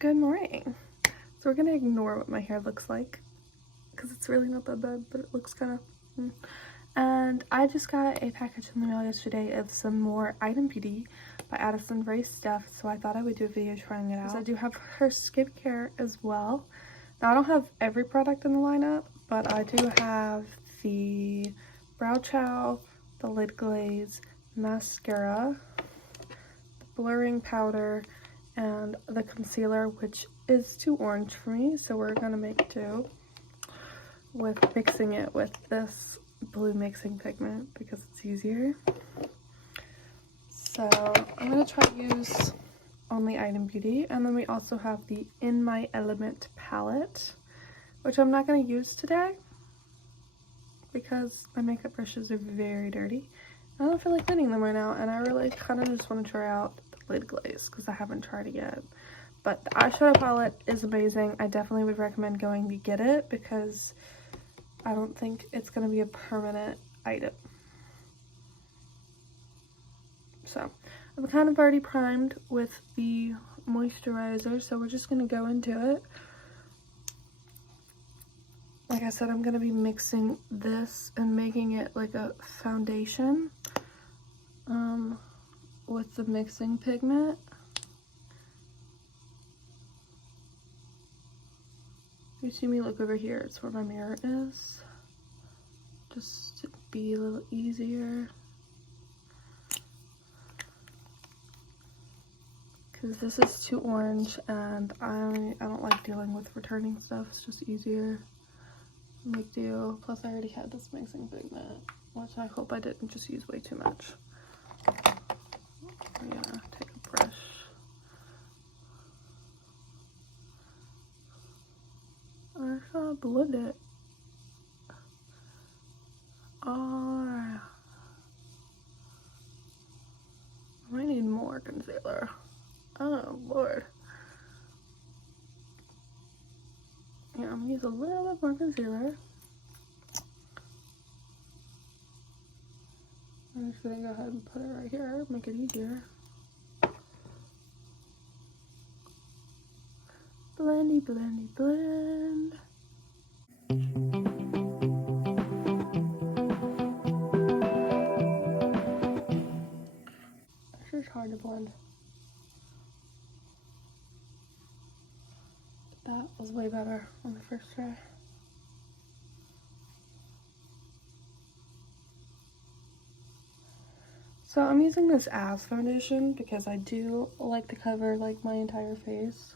Good morning. So we're gonna ignore what my hair looks like because it's really not that bad, but it looks kind of And I just got a package in the mail yesterday of some more Item Beauty by Addison Rae stuff, so I thought I would do a video trying it out. I do have her skincare as well. Now I don't have every product in the lineup, but I do have the Brow Chow, the Lid Glaze, Mascara, the blurring powder, and the concealer, which is too orange for me, so we're gonna make do with mixing it with this blue mixing pigment because it's easier. So I'm gonna try to use only Item Beauty, and then we also have the In My Element palette, which I'm not gonna use today because my makeup brushes are very dirty. I don't feel like cleaning them right now, and I really kind of just want to try out the Lid Glaze because I haven't tried it yet. But the eyeshadow palette is amazing. I definitely would recommend going to get it because I don't think it's going to be a permanent item. So I'm kind of already primed with the moisturizer, so we're just going to go into it. Like I said, I'm going to be mixing this and making it like a foundation with the mixing pigment. You see me look over here, it's where my mirror is, just to be a little easier, because this is too orange and I don't like dealing with returning stuff. It's just easier. Big deal. Plus I already had this mixing pigment, which I hope I didn't just use way too much. Yeah, take a brush. I should blend it. I might need more concealer. Oh Lord. Yeah, I'm gonna use a little bit more concealer. I'm just gonna go ahead and put it right here, make it easier. Blendy, blendy, blend. This is hard to blend. That was way better on the first try. So I'm using this as foundation because I do like to cover like my entire face,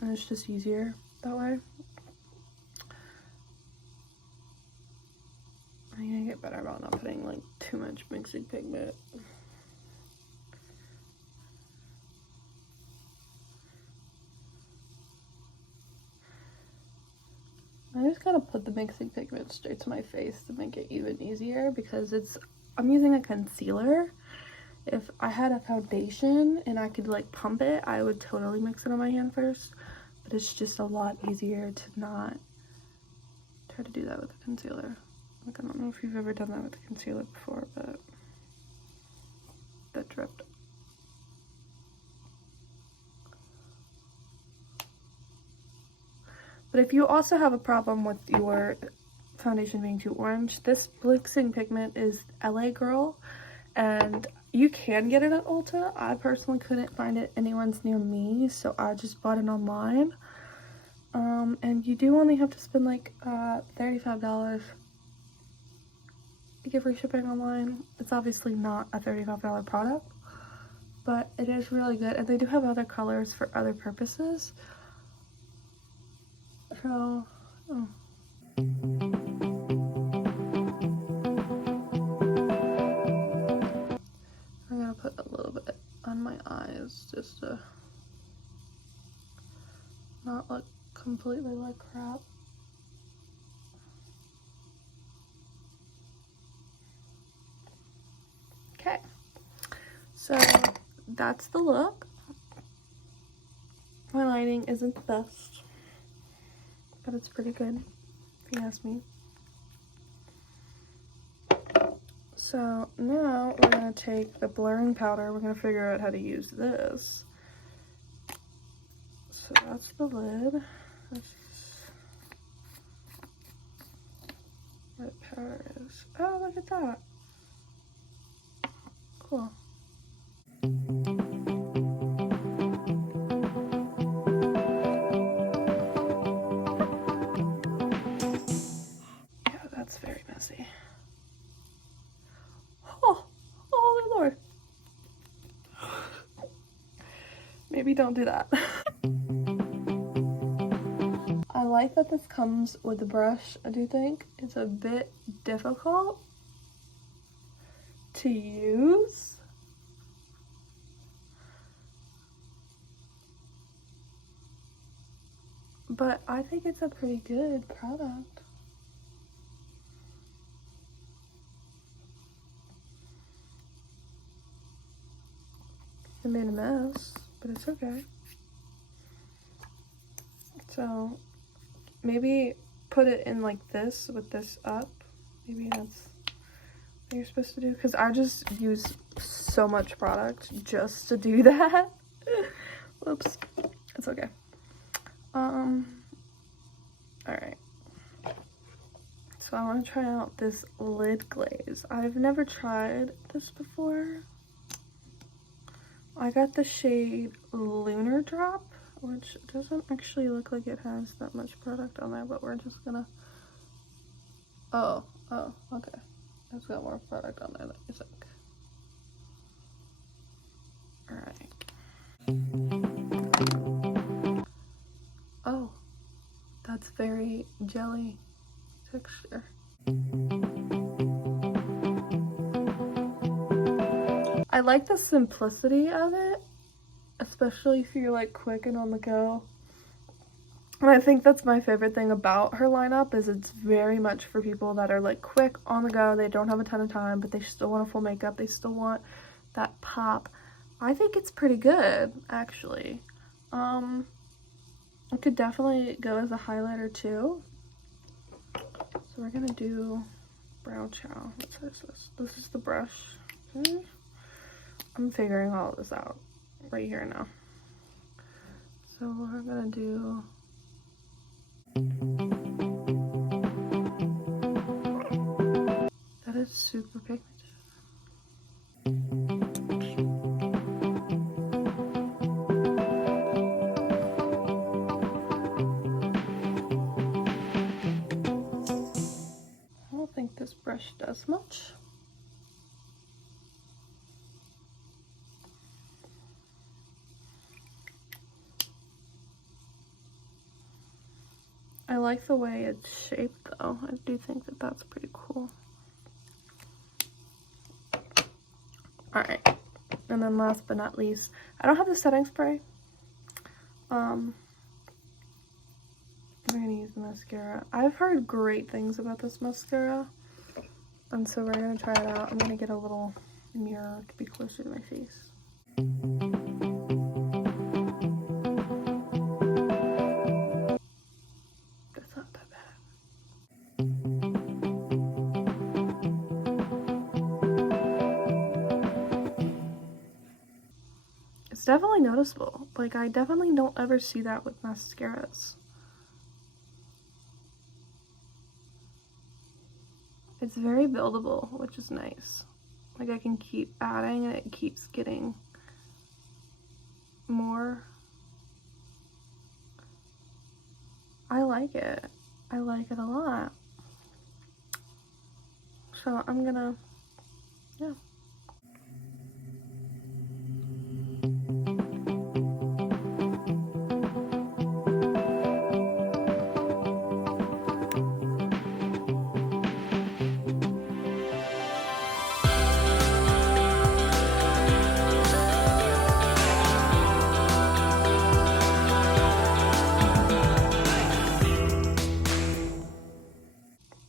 and it's just easier that way. I'm gonna get better about not putting like too much mixing pigment. I just gotta put the mixing pigment straight to my face to make it even easier because I'm using a concealer. If I had a foundation and I could like pump it, I would totally mix it on my hand first, but it's just a lot easier to not try to do that with the concealer. Like, I don't know if you've ever done that with the concealer before, but that dripped. But if you also have a problem with your foundation being too orange, this mixing pigment is LA Girl, and you can get it at Ulta. I personally couldn't find it anyone's near me, so I just bought it online. And you do only have to spend like $35 to get free shipping online. It's obviously not a $35 product, but it is really good, and they do have other colors for other purposes. So, I'm gonna put a little bit on my eyes just to not look completely like crap. Okay, so that's the look. My lighting isn't the best, but it's pretty good, if you ask me. So now we're gonna take the blurring powder. We're gonna figure out how to use this. So that's the lid. This is where the powder is. Oh, look at that. Cool. Yeah, that's very messy. Oh, holy Lord. Maybe don't do that. I like that this comes with a brush. I do think it's a bit difficult to use. But I think it's a pretty good product. It made a mess, but it's okay. So maybe put it in like this with this up. Maybe that's what you're supposed to do, because I just use so much product just to do that. Whoops. It's okay. Alright. So I want to try out this lid glaze. I've never tried this before. I got the shade Lunar Drop, which doesn't actually look like it has that much product on there, but we're just gonna... Oh, okay. It's got more product on there than you think. Alright. Oh, that's very jelly texture. I like the simplicity of it, especially if you're like quick and on the go. And I think that's my favorite thing about her lineup, is it's very much for people that are like quick on the go. They don't have a ton of time, but they still want a full makeup. They still want that pop. I think it's pretty good, actually. It could definitely go as a highlighter too. So we're gonna do brow chow. What size is this? This is the brush. I'm figuring all of this out right here now. So we're gonna do... That is super pigmented. I don't think this brush does much. I like the way it's shaped though. I do think that that's pretty cool. Alright, and then last but not least, I don't have the setting spray. I'm gonna use the mascara. I've heard great things about this mascara, and so we're gonna try it out. I'm gonna get a little mirror to be closer to my face. That's not that bad. It's definitely noticeable. Like, I definitely don't ever see that with mascaras. It's very buildable, which is nice. Like, I can keep adding and it keeps getting more. I like it. I like it a lot. So I'm gonna, yeah.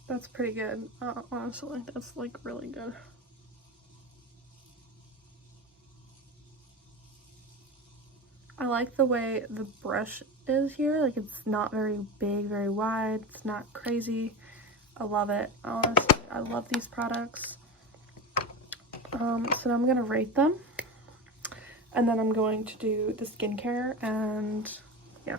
That's pretty good. Honestly, that's like really good. I like the way the brush is here. Like, it's not very big, very wide. It's not crazy. I love it. Honestly, I love these products. So I'm gonna rate them, and then I'm going to do the skincare, and yeah.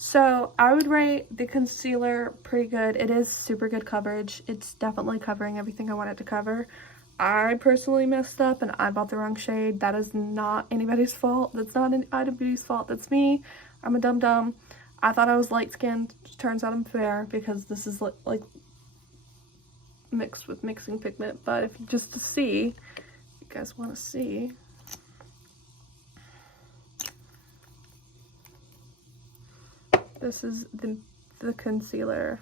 So I would rate the concealer pretty good. It is super good coverage. It's definitely covering everything I want it to cover. I personally messed up and I bought the wrong shade. That is not anybody's fault. That's not an Item Beauty's fault. That's me. I'm a dum-dum. I thought I was light-skinned. Turns out I'm fair because this is like mixed with mixing pigment. But if you just to see, you guys want to see. This is the concealer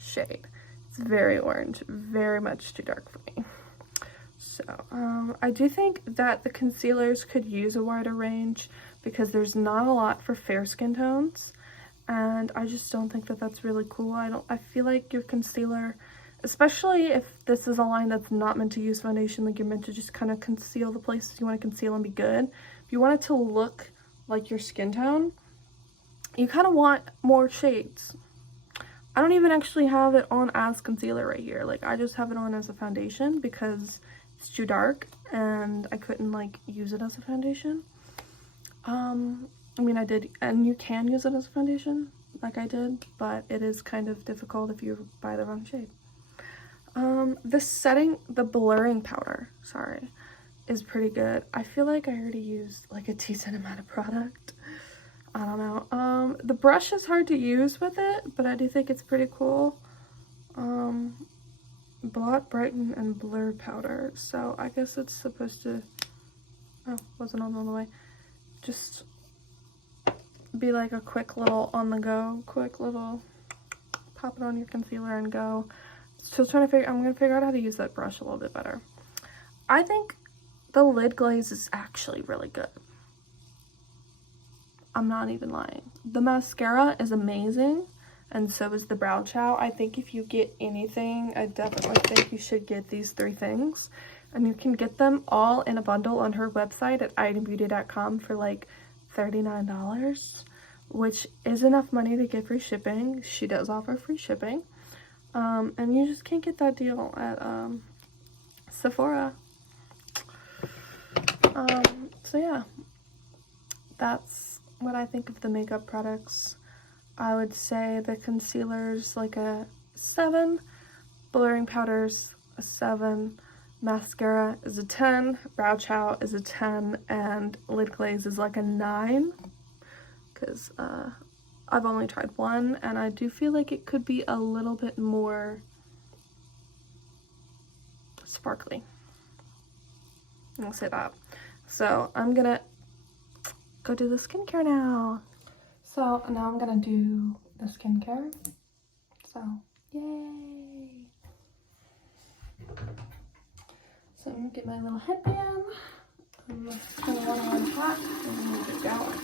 shade. It's very orange, very much too dark for me. So I do think that the concealers could use a wider range because there's not a lot for fair skin tones, and I just don't think that that's really cool. I feel like your concealer, especially if this is a line that's not meant to use foundation, like you're meant to just kind of conceal the places you want to conceal and be good. If you want it to look like your skin tone, you kind of want more shades. I don't even actually have it on as concealer right here. Like, I just have it on as a foundation because it's too dark and I couldn't like use it as a foundation. I mean, I did, and you can use it as a foundation like I did, but it is kind of difficult if you buy the wrong shade. The blurring powder, sorry, is pretty good. I feel like I already used like a decent amount of product. I don't know. The brush is hard to use with it, but I do think it's pretty cool. Blot, brighten, and blur powder. So I guess it's supposed to, oh, wasn't on all the way. Just be like a quick little on the go, quick little pop it on your concealer and go. Still trying to figure, I'm gonna figure out how to use that brush a little bit better. I think the lid glaze is actually really good. I'm not even lying. The mascara is amazing, and so is the brow chow. I think if you get anything, I definitely think you should get these 3 things. And you can get them all in a bundle on her website at itembeauty.com for like $39, which is enough money to get free shipping. She does offer free shipping. And you just can't get that deal at Sephora. So yeah, that's what I think of the makeup products. I would say the concealer's like a 7, blurring powders a 7, mascara is a 10, brow chow is a 10, and lid glaze is like a 9, because I've only tried one, and I do feel like it could be a little bit more sparkly. I'll say that. So I'm gonna go do the skincare now. So now I'm gonna do the skincare. So yay! So I'm gonna get my little headband. I'm just gonna want to unpack and then we'll get going.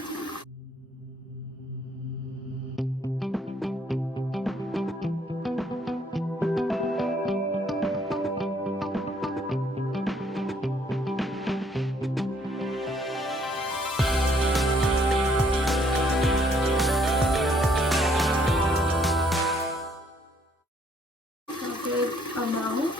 Amount.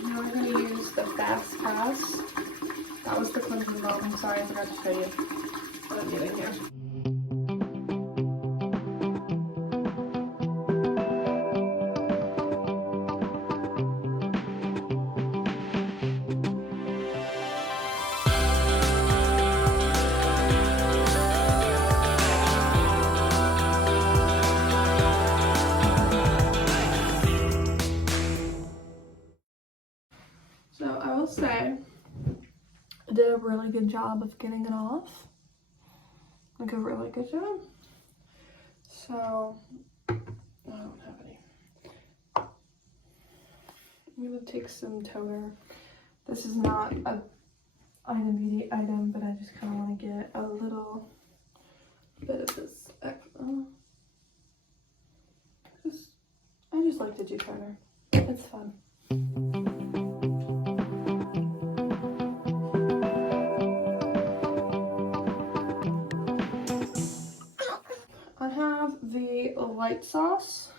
Now we're going to use the Fast Pass. That was the cleansing belt. I'm sorry, I forgot to show you what I'm doing here. So I will say, I did a really good job of getting it off. Like a really good job. So, I don't have any. I'm gonna take some toner. This is not a item beauty item, but I just kind of want to get a little bit of this. I just like to do toner. It's fun. I have the Light Sauce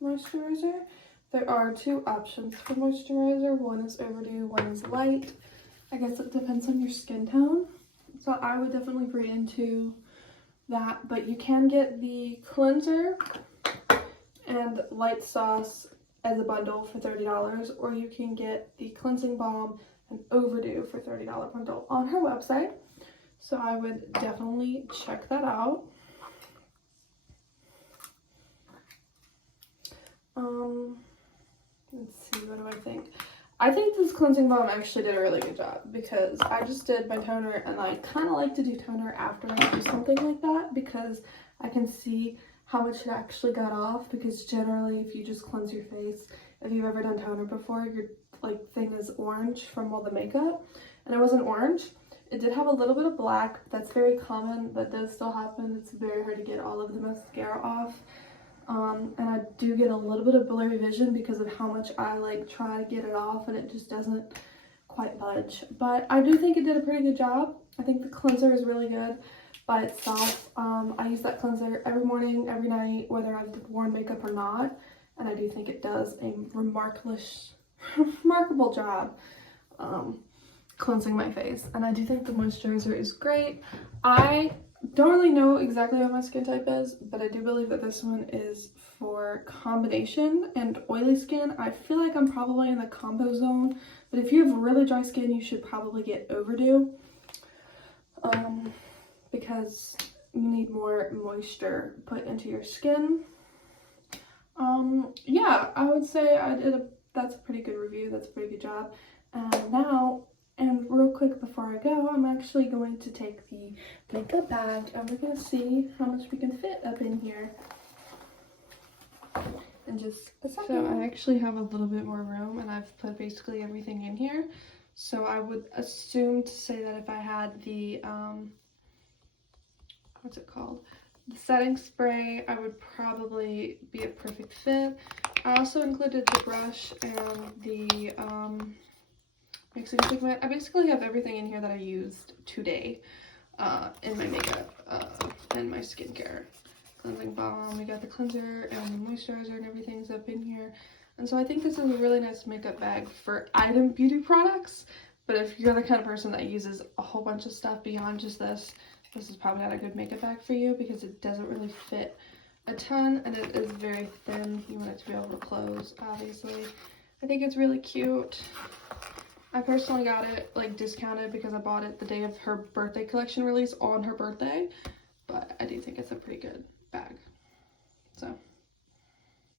moisturizer. There are two options for moisturizer. One is overdue, one is light. I guess it depends on your skin tone. So I would definitely bring into that, but you can get the cleanser and Light Sauce as a bundle for $30, or you can get the cleansing balm and overdue for $30 bundle on her website. So I would definitely check that out. Let's see, what do I think? I think this cleansing balm actually did a really good job, because I just did my toner, and I kind of like to do toner after I do something like that, because I can see how much it actually got off. Because generally, if you just cleanse your face, if you've ever done toner before, your like thing is orange from all the makeup, and it wasn't orange. It did have a little bit of black. That's very common. That does still happen. It's very hard to get all of the mascara off. And I do get a little bit of blurry vision because of how much I like try to get it off, and it just doesn't quite budge. But I do think it did a pretty good job. I think the cleanser is really good by itself. I use that cleanser every morning, every night, whether I've worn makeup or not, and I do think it does a remarkable job cleansing my face. And I do think the moisturizer is great. I don't really know exactly what my skin type is, but I do believe that this one is for combination and oily skin. I feel like I'm probably in the combo zone, but if you have really dry skin, you should probably get overdue, because you need more moisture put into your skin. Yeah, I would say that's a pretty good review. That's a pretty good job. And now, and real quick before I go, I'm actually going to take the makeup bag, and we're going to see how much we can fit up in here in just a second. So I actually have a little bit more room, and I've put basically everything in here. So I would assume to say that if I had the, what's it called? The setting spray, I would probably be a perfect fit. I also included the brush and the, mixing pigment. I basically have everything in here that I used today in my makeup and my skincare. Cleansing balm, we got the cleanser and the moisturizer, and everything's up in here. And so I think this is a really nice makeup bag for item beauty products. But if you're the kind of person that uses a whole bunch of stuff beyond just this, this is probably not a good makeup bag for you, because it doesn't really fit a ton, and it is very thin. You want it to be able to close, obviously. I think it's really cute. I personally got it like discounted because I bought it the day of her birthday collection release on her birthday, but I do think it's a pretty good bag. So